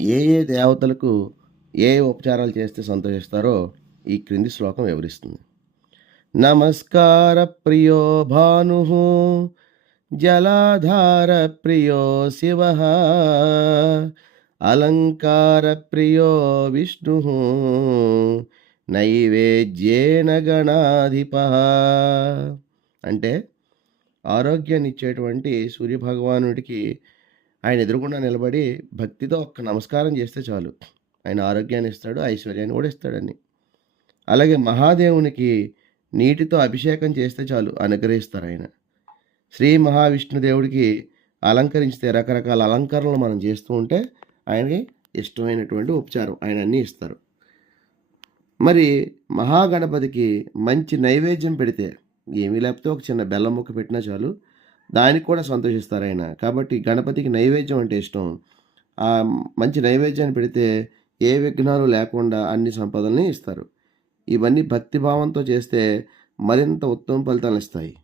ఏ ఏ దేవతలకు ఏ ఏ ఉపచారాలు చేస్తే సంతోషిస్తారో ఈ క్రింది శ్లోకం వివరిస్తుంది. నమస్కార ప్రియో భాను జలాధార ప్రియో శివ అలంకార ప్రియో విష్ణు నైవేద్యేన గణాధిప. అంటే ఆరోగ్యాన్ని ఇచ్చేటువంటి సూర్యభగవానుడికి ఆయన ఎదురుగుండా నిలబడి భక్తితో ఒక్క నమస్కారం చేస్తే చాలు, ఆయన ఆరోగ్యాన్ని ఇస్తాడు, ఐశ్వర్యాన్ని కూడా ఇస్తాడని. అలాగే మహాదేవునికి నీటితో అభిషేకం చేస్తే చాలు, అనుగ్రహిస్తారు ఆయన. శ్రీ మహావిష్ణుదేవుడికి అలంకరించితే రకరకాల అలంకరణలు మనం చేస్తూ ఉంటే ఆయనకి ఇష్టమైనటువంటి ఉపచారం ఆయన అన్నీ ఇస్తారు. మరి మహాగణపతికి మంచి నైవేద్యం పెడితే, ఏమీ లేకపోతే ఒక చిన్న బెల్లం ముక్క పెట్టినా చాలు, దానికి కూడా సంతోషిస్తారు ఆయన. కాబట్టి గణపతికి నైవేద్యం అంటే ఇష్టం. ఆ మంచి నైవేద్యాన్ని పెడితే ఏ విఘ్నాలు లేకుండా అన్ని సంపదల్ని ఇస్తారు. ఇవన్నీ భక్తిభావంతో చేస్తే మరింత ఉత్తమ ఫలితాలు ఇస్తాయి.